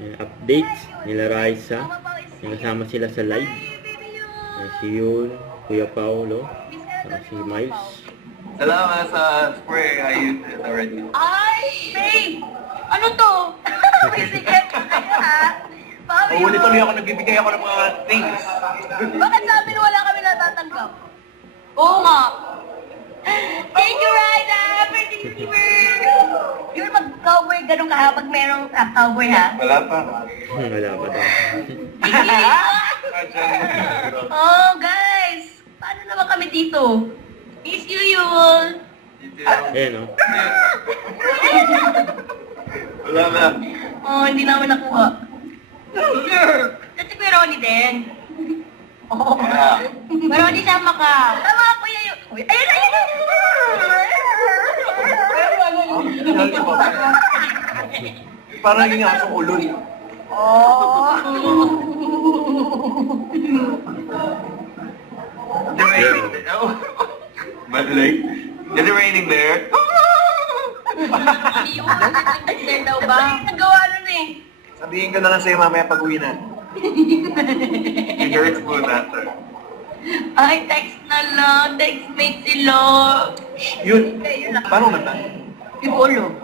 Yung updates nila Raisa. Yung kasama sila sa live. Si Yul, Kuya Paulo, si Miles. Salamat sa spray. I used it already. Ay, babe! Ano to? May secret ko sa'yo, ha? Pawi Oh, tuloy ako nagbibigay ako ng mga things. Bakit sa amin wala kami natatanggap? Oo nga. Thank you, Raisa! Birthday Universe! Yun, mag-cowboy, ganun ka ha? Pag merong cowboy, ha? Wala pa. Wala pa daw. Oh, guys! Paano naman kami dito? Miss you, Yul! Ayan o. Wala na. Oh, hindi namin nakuha. Kasi Kuya Ronnie din. Oh. Kuya Ronnie, sama ka. Tama, Kuya Yul. Uy, ayun, ayun, ayun! Parang naging asong ulol. Oh. Is it raining there? Oh. But like, is it raining there? Hindi yung there daw ba? Nagawa nun eh. Sabihin ko na lang sa'yo mamaya pag uwi na. It hurts mo na. Ay, text na lang. Text mate sila. Yun. Yun lang. Paano na? Pipolo.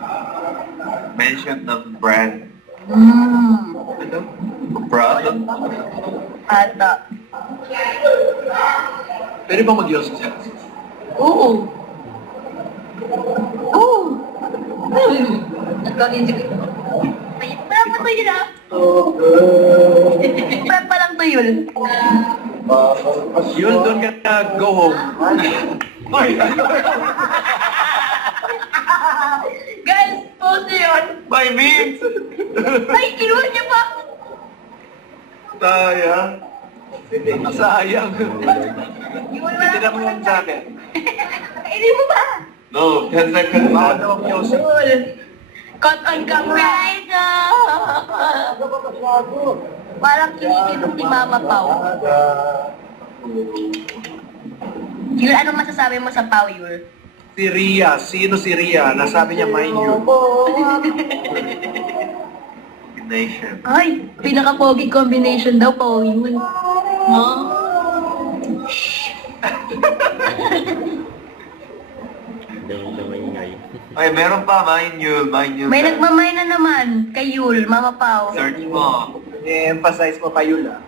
Mention ng brand. Ano? Product? Ata. Pwede ba mag-yos siya? Oo. Oo. Nagkakindi ko. Ay, parang pa tayo na. Parang pa lang tayo. Yun, doon ka na go home. Ay! Guys, post yun. My beans! Ay, kinuha niya pa. Sayang. Sayang. Hindi mo yan sa akin. Hindi mo ba? No, kasi bawal na mag-yos. Cut on camera. Parang kinikinom ni Mama Pao. Yul, anong masasabi mo sa Pao, Yul? Si Ria. Sino si Ria? Nasabi niya mind you. Combination. Ay, pinaka-pogi combination daw, Pao, Yul. Huh? Hindi maingay. Ay, meron pa. Mind you. Mind you. May nagmamay na naman kay Yul, Mama Pao. Search mo. I-emphasize mo pa yun ah.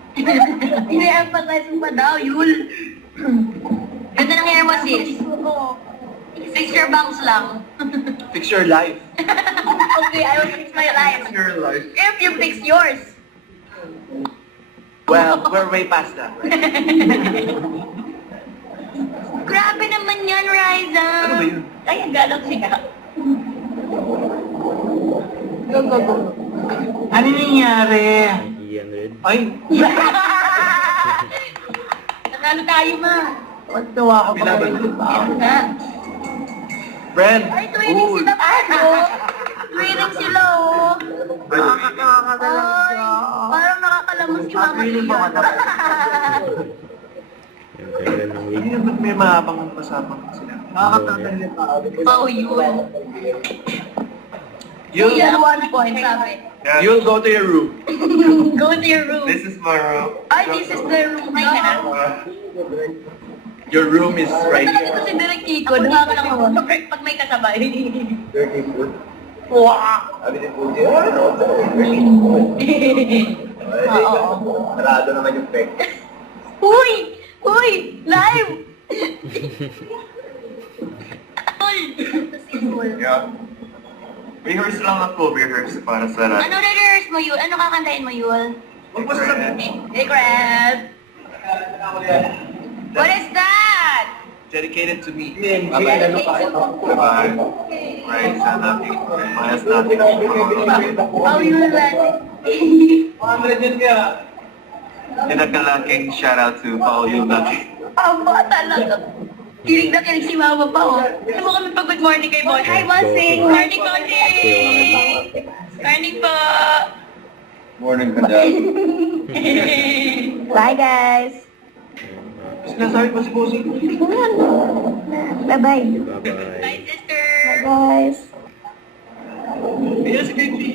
Ini-emphasize mo pa daw, Yul. Ganda ng hair mo, sis. Fix your bangs lang. Fix your life. Okay, I will fix my life. Fix your life. If you fix yours. Well, we're way past that, right? Grabe naman yan, Riza. Ano ba yun? Kaya galaxy ka. Go, go, go. Ano nangyari? 300. Ay, Natalo tayo, ma. pagtawa ko pa. Ha? Friend. Ay, twinning sila pa, no? Twinning sila, oh. Ay, parang nakakalamas si Mama Tia. Yung kailan ng Hindi week. naman may mahabang pasapang sila. Nakakatagal pa. Pao, Yul. You'll, Yan, 1 point, sabi. you'll go to your room. Go to your room. This is my room. Ay, this is the room. Ay, ka na. Your room is right Talaga here. ito si Direk Kiko. Nakakalaman mo. Pag may kasabay. Dirty food. Wow. Sabi ni Puji, ano? Dirty food. Oo. Sarado naman yung peg. Uy! Uy! Live! Simple. Yeah. Rehearse lang ako, rehearse para sa lahat. Ano re-rehearse mo, Yul? Ano kakantahin mo, Yul? Huwag mo sasabihin. Secret! What is that? Dedicated to me. Dedicated to Bye-bye. Right, sa natin. Mayas natin. Oh, Yul, natin. 100 yun kaya. Pinagkalaking shoutout to Paul Yulaki. Aba talaga. Kilig na kilig si Mama pa, oh. Ano mo kami pag good morning kay Boss? Hi, Bossing! Morning, Bossing! Morning po! Morning ka dyan. Bye, guys! Sinasabi pa si Bossing. Bye-bye! Bye-bye. Bye, sister! Bye, guys! Ayan si Baby.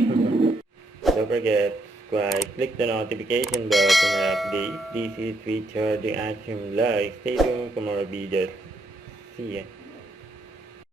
Don't forget, subscribe, click the notification bell for more updates. This is Richard, the Action Live. Stay tuned for more videos. See ya.